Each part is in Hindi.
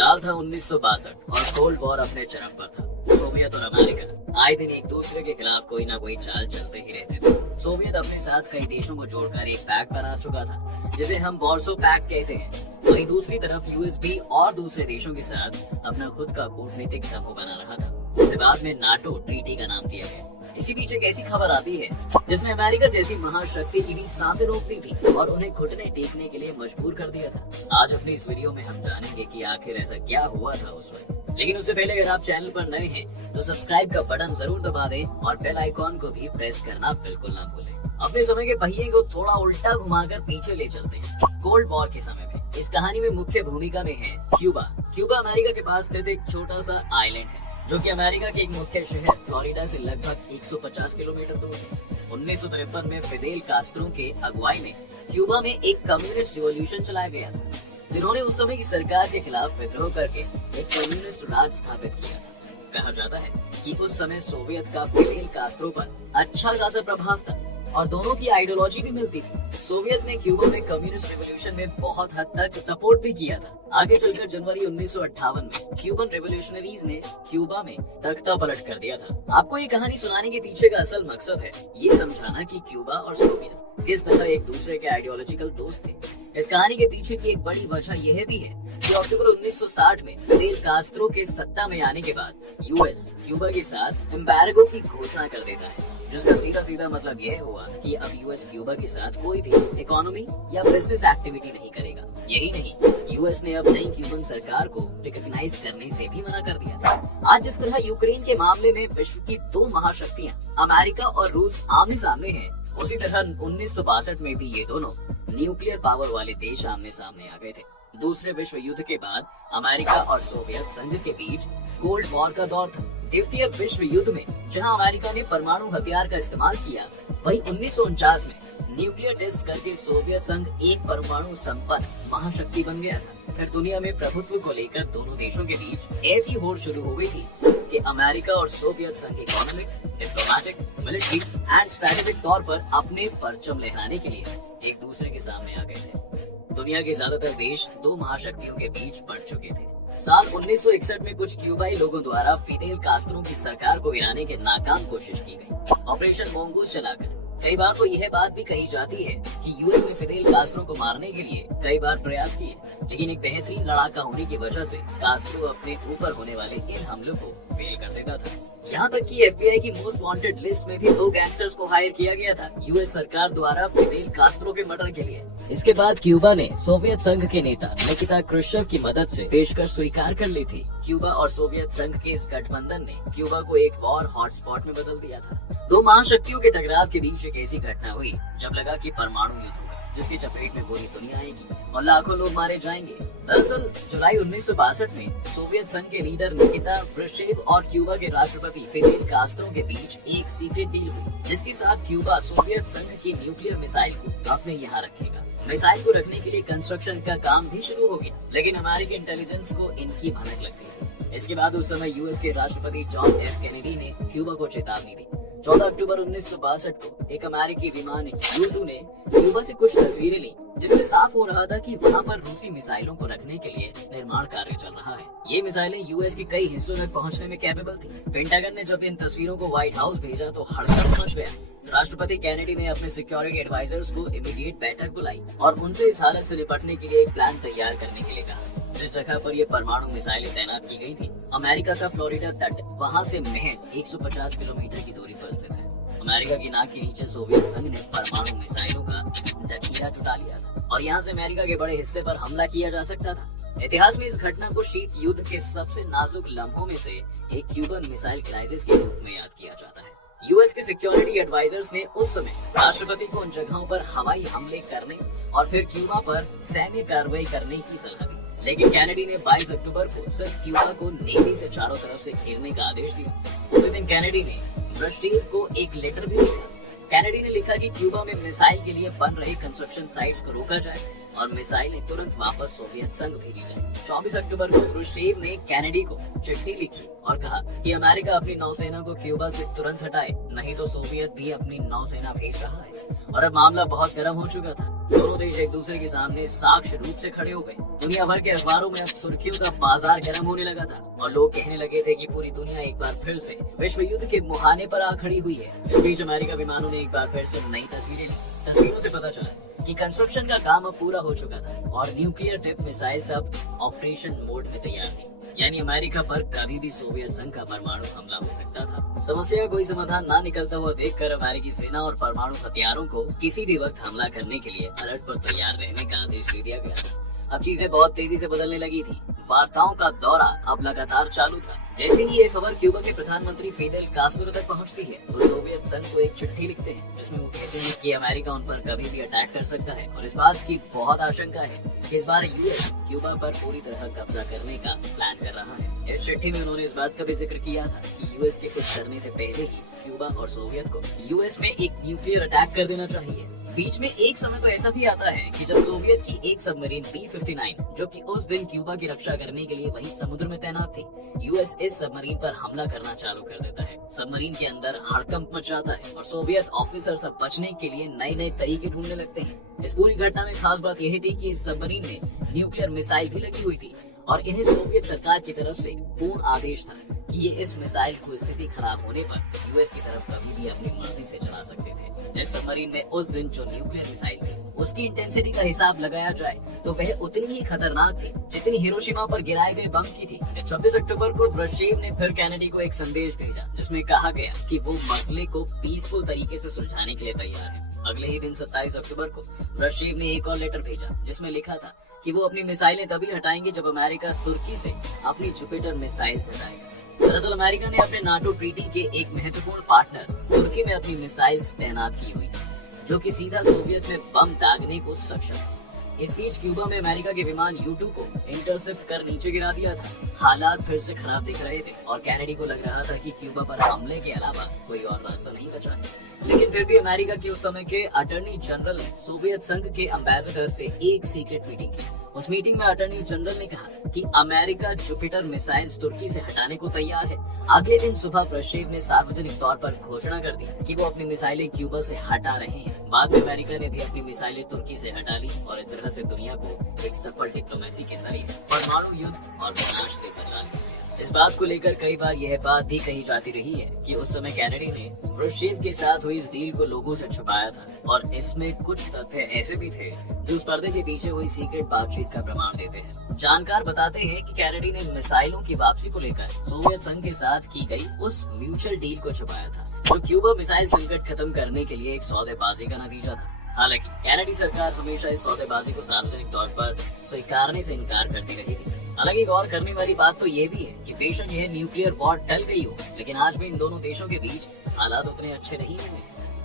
साल था 1962 और कोल्ड वॉर अपने चरम पर था। सोवियत और अमेरिका आए दिन एक दूसरे के खिलाफ कोई ना कोई चाल चलते ही रहते थे। सोवियत अपने साथ कई देशों को जोड़कर एक पैक्ट बना चुका था, जिसे हम वॉर्सो पैक्ट कहते हैं। वहीं दूसरी तरफ यूएस भी और दूसरे देशों के साथ अपना खुद का कूटनीतिक समूह बना रहा था, जिसे बाद में नाटो ट्रीटी का नाम दिया गया। इसी बीच एक ऐसी खबर आती है जिसने अमेरिका जैसी महाशक्ति की भी सांसें रोक दी थी और उन्हें घुटने टेकने के लिए मजबूर कर दिया था। आज अपनी इस वीडियो में हम जानेंगे कि आखिर ऐसा क्या हुआ था उस वक्त। लेकिन उससे पहले अगर आप चैनल पर नए हैं तो सब्सक्राइब का बटन जरूर दबा दें और बेल आइकॉन को भी प्रेस करना बिल्कुल ना भूलें। अपने समय के पहिए को थोड़ा उल्टा घुमाकर पीछे ले चलते हैं कोल्ड वॉर के समय में। इस कहानी में मुख्य भूमिका में है क्यूबा। क्यूबा अमेरिका के पास स्थित एक छोटा सा आइलैंड है जो कि अमेरिका के एक मुख्य शहर फ्लोरिडा से लगभग 150 किलोमीटर दूर है। 1953 में फिदेल कास्त्रो के अगुवाई में क्यूबा में एक कम्युनिस्ट रिवॉल्यूशन चलाया गया था, जिन्होंने उस समय की सरकार के खिलाफ विद्रोह करके एक कम्युनिस्ट राज स्थापित किया था। कहा जाता है कि उस समय सोवियत का फिदेल कास्त्रो पर अच्छा खासा प्रभाव था और दोनों की आइडियोलॉजी भी मिलती थी। सोवियत ने क्यूबा में कम्युनिस्ट रिवॉल्यूशन में बहुत हद तक सपोर्ट भी किया था। आगे चलकर जनवरी 1958 में क्यूबन रिवॉल्यूशनरीज ने क्यूबा में तख्ता पलट कर दिया था। आपको ये कहानी सुनाने के पीछे का असल मकसद है ये समझाना कि क्यूबा और सोवियत किस तरह एक दूसरे के आइडियोलॉजिकल दोस्त थे। इस कहानी के पीछे की एक बड़ी वजह यह भी है कि अक्टूबर 1960 में फिदेल कास्त्रो के सत्ता में आने के बाद यूएस क्यूबा के साथ एम्बार्गो की घोषणा कर देता है, जिसका सीधा सीधा मतलब यह हुआ कि अब यूएस क्यूबा के साथ कोई भी इकोनॉमी या बिजनेस एक्टिविटी नहीं करेगा। यही नहीं, यूएस ने अब नई क्यूबन सरकार को रिकॉग्नाइज करने से भी मना कर दिया था। आज जिस तरह यूक्रेन के मामले में विश्व की दो महाशक्तियां अमेरिका और रूस आमने सामने हैं, उसी तरह 1962 में भी ये दोनों न्यूक्लियर पावर वाले देश आमने सामने आ गए थे। दूसरे विश्व युद्ध के बाद अमेरिका और सोवियत संघ के बीच कोल्ड वॉर का दौर था। द्वितीय विश्व युद्ध में जहां अमेरिका ने परमाणु हथियार का इस्तेमाल किया, वहीं 1949 में न्यूक्लियर टेस्ट करके सोवियत संघ एक परमाणु संपन्न महाशक्ति बन गया था। फिर दुनिया में प्रभुत्व को लेकर दोनों देशों के बीच ऐसी होड़ शुरू हो गई थी कि अमेरिका और सोवियत संघ economic, diplomatic, military and strategic तौर पर अपने परचम लहराने के लिए एक दूसरे के सामने आ गए थे। दुनिया के ज्यादातर देश दो महाशक्तियों के बीच बढ़ चुके थे। साल 1961 में कुछ क्यूबाई लोगों द्वारा फिदेल कास्त्रो की सरकार को गिराने की नाकाम कोशिश की गई। ऑपरेशन मोंगूस चलाकर कई बार तो यह बात भी कही जाती है कि यूएस ने फिदेल कास्त्रो को मारने के लिए कई बार प्रयास किए, लेकिन एक बेहतरीन लड़ाका होने की वजह से कास्त्रो अपने ऊपर होने वाले इन हमलों को फेल कर देता था। यहाँ तक कि एफबीआई की मोस्ट वांटेड लिस्ट में भी 2 गैंगस्टर्स को हायर किया गया था यूएस सरकार द्वारा फिदेल कास्त्रो के मर्डर के लिए। इसके बाद क्यूबा ने सोवियत संघ के नेता निकिता क्रुश्चेव की मदद से पेशकश स्वीकार कर ली थी। क्यूबा और सोवियत संघ के इस गठबंधन ने क्यूबा को एक वॉर हॉटस्पॉट में बदल दिया था। दो महाशक्तियों के टकराव के बीच एक ऐसी घटना हुई जब लगा कि परमाणु युद्ध होगा, जिसकी चपेट में पूरी दुनिया आएगी और लाखों लोग मारे जाएंगे। दरअसल जुलाई 1962 में सोवियत संघ के लीडर निकिता क्रुश्चेव और क्यूबा के राष्ट्रपति फिदेल कास्त्रो के बीच एक सीक्रेट डील हुई, जिसके साथ क्यूबा सोवियत संघ की न्यूक्लियर मिसाइल को अपने यहाँ रखेगा। मिसाइल को रखने के लिए कंस्ट्रक्शन का काम भी शुरू हो गया, लेकिन अमेरिकी इंटेलिजेंस को इनकी भनक लग गई। इसके बाद उस समय यूएस के राष्ट्रपति जॉन एफ कैनेडी ने क्यूबा को चेतावनी दी। 14 अक्टूबर 1962 को एक अमेरिकी विमान U-2 ने क्यूबा से कुछ तस्वीरें ली, जिससे साफ हो रहा था कि वहाँ पर रूसी मिसाइलों को रखने के लिए निर्माण कार्य चल रहा है। ये मिसाइलें यूएस के कई हिस्सों में पहुँचने में कैपेबल थी। पेंटागन ने जब इन तस्वीरों को व्हाइट हाउस भेजा तो हड़कंप मच गया। राष्ट्रपति कैनेडी ने अपने सिक्योरिटी एडवाइजर्स को इमीडिएट बैठक बुलाई और उनसे इस हालत से निपटने के लिए एक प्लान तैयार करने के लिए कहा। जिस जगह पर ये परमाणु मिसाइलें तैनात की गई थी, अमेरिका का फ्लोरिडा तट वहाँ से महज 150 किलोमीटर की दूरी पर स्थित है। अमेरिका की नाक के नीचे सोवियत संघ ने परमाणु मिसाइलों का जखीरा जुटा लिया था और यहाँ से अमेरिका के बड़े हिस्से पर हमला किया जा सकता था। इतिहास में इस घटना को शीत युद्ध के सबसे नाजुक लम्हों में से एक क्यूबन मिसाइल क्राइसिस के रूप में याद किया जाता है। यूएस के सिक्योरिटी एडवाइजर्स ने उस समय राष्ट्रपति को उन जगहों पर हवाई हमले करने और फिर क्यूबा पर सैन्य कार्रवाई करने की सलाह दी, लेकिन कैनेडी ने 22 अक्टूबर को सिर्फ क्यूबा को नेवी से चारों तरफ से घेरने का आदेश दिया। उसी दिन कैनेडी ने ब्रशटीव को एक लेटर भी लिखा। कैनेडी ने लिखा कि क्यूबा में मिसाइल के लिए बन रही कंस्ट्रक्शन साइट्स को रोका जाए और मिसाइलें तुरंत वापस सोवियत संघ भेजी जाए। 24 अक्टूबर को क्रुश्चेव ने कैनेडी को चिट्ठी लिखी और कहा कि अमेरिका अपनी नौसेना को क्यूबा से तुरंत हटाए, नहीं तो सोवियत भी अपनी नौसेना भेज रहा है। और अब मामला बहुत गर्म हो चुका था। दोनों देश एक दूसरे के सामने साक्ष्य रूप से खड़े हो गए। दुनिया भर के अखबारों में अब सुर्खियों का बाजार गर्म होने लगा था और लोग कहने लगे थे कि पूरी दुनिया एक बार फिर से विश्व युद्ध के मुहाने पर आ खड़ी हुई है। इस बीच अमेरिका विमानों ने एक बार फिर से नई तस्वीरें ली। तस्वीरों से पता चला कि कंस्ट्रक्शन का काम अब पूरा हो चुका था और न्यूक्लियर टिप मिसाइल्स अब ऑपरेशन मोड में तैयार थी। यानी अमेरिका पर कभी भी सोवियत संघ का परमाणु हमला हो सकता था। समस्या का कोई समाधान ना निकलता हुआ देखकर अमेरिकी सेना और परमाणु हथियारों को किसी भी वक्त हमला करने के लिए अलर्ट पर तैयार रहने का आदेश दे दिया गया। अब चीजें बहुत तेजी से बदलने लगी थी। वार्ताओं का दौरा अब लगातार चालू था। जैसे ही ये खबर क्यूबा के प्रधानमंत्री फिडेल कास्ट्रो तक पहुंचती है, वो सोवियत संघ को एक चिट्ठी लिखते हैं जिसमें वो कहते हैं कि अमेरिका उन पर कभी भी अटैक कर सकता है और इस बात की बहुत आशंका है कि इस बार यूएस क्यूबा पर पूरी तरह कब्जा करने का प्लान कर रहा है। इस चिट्ठी में उन्होंने इस बात का भी जिक्र किया था कि यूएस के कुछ करने से पहले ही क्यूबा और सोवियत को यूएस में एक न्यूक्लियर अटैक कर देना चाहिए। बीच में एक समय तो ऐसा भी आता है कि जब सोवियत की एक सबमरीन B-59 जो कि उस दिन क्यूबा की रक्षा करने के लिए वही समुद्र में तैनात थी, यूएस इस सबमरीन पर हमला करना चालू कर देता है। सबमरीन के अंदर हड़कंप मच जाता है और सोवियत ऑफिसर सब बचने के लिए नए नए तरीके ढूंढने लगते हैं। इस पूरी घटना में खास बात यह थी कि इस सबमरीन में न्यूक्लियर मिसाइल भी लगी हुई थी और इन्हें सोवियत सरकार की तरफ से पूर्ण आदेश था कि ये इस मिसाइल को स्थिति खराब होने पर यूएस की तरफ कभी भी अपनी मर्जी से चला सकते थे। इस सबमरीन में उस दिन जो न्यूक्लियर मिसाइल थी उसकी इंटेंसिटी का हिसाब लगाया जाए तो वह उतनी ही खतरनाक थी जितनी हिरोशिमा पर गिराए गए बम की थी। 26 अक्टूबर को ब्रशेव ने फिर कैनेडी को एक संदेश भेजा जिसमें कहा गया कि वो मसले को पीसफुल तरीके से सुलझाने के लिए तैयार है। अगले ही दिन 27 अक्टूबर को ब्रशेव ने एक और लेटर भेजा जिसमें लिखा था कि वो अपनी मिसाइलें तभी हटाएंगे जब अमेरिका तुर्की से अपनी जुपिटर मिसाइल हटाएगा। दरअसल अमेरिका ने अपने नाटो ट्रीटी के एक महत्वपूर्ण पार्टनर तुर्की में अपनी मिसाइल्स तैनात की हुई थी जो कि सीधा सोवियत में बम दागने को सक्षम था। इस बीच क्यूबा में अमेरिका के विमान U-2 को इंटरसेप्ट कर नीचे गिरा दिया था। हालात फिर से खराब दिख रहे थे और कैनेडी को लग रहा था कि क्यूबा पर हमले के अलावा कोई और रास्ता नहीं बचा है। लेकिन फिर भी अमेरिका के उस समय के अटॉर्नी जनरल ने सोवियत संघ के एम्बेसडर से एक सीक्रेट मीटिंग की। उस मीटिंग में अटॉर्नी जनरल ने कहा कि अमेरिका जुपिटर मिसाइल्स तुर्की से हटाने को तैयार है। अगले दिन सुबह ब्रशेव ने सार्वजनिक तौर पर घोषणा कर दी कि वो अपनी मिसाइलें क्यूबा से हटा रहे हैं। बाद में अमेरिका ने भी अपनी मिसाइलें तुर्की से हटा ली और इस तरह से दुनिया को एक सफल डिप्लोमेसी के जरिए परमाणु युद्ध और विनाश से बचा लिया। इस बात को लेकर कई बार यह बात भी कही जाती रही है कि उस समय कैनेडी ने ब्रशेव के साथ हुई इस डील को लोगों से छुपाया था और इसमें कुछ तथ्य ऐसे भी थे जो उस पर्दे के पीछे हुई सीक्रेट बातचीत का प्रमाण देते हैं। जानकार बताते हैं कि कैनेडी ने मिसाइलों की वापसी को लेकर सोवियत संघ के साथ की गई उस म्यूचुअल डील को छुपाया था जो क्यूबा मिसाइल संकट खत्म करने के लिए एक सौदेबाजी का नतीजा था। हालांकि कैनेडी सरकार हमेशा इस सौदेबाजी को सार्वजनिक तौर पर स्वीकारने से इनकार करती रही थी। हालांकि गौर करने वाली बात तो ये भी है कि बेशक यह न्यूक्लियर वॉर टल गई हो, लेकिन आज भी इन दोनों देशों के बीच हालात उतने अच्छे नहीं हुए।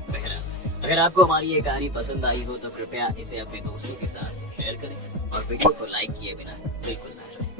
बहरहाल, अगर आपको हमारी ये कहानी पसंद आई हो तो कृपया इसे अपने दोस्तों के साथ शेयर करें और वीडियो को लाइक किए बिना बिल्कुल ना जाएं।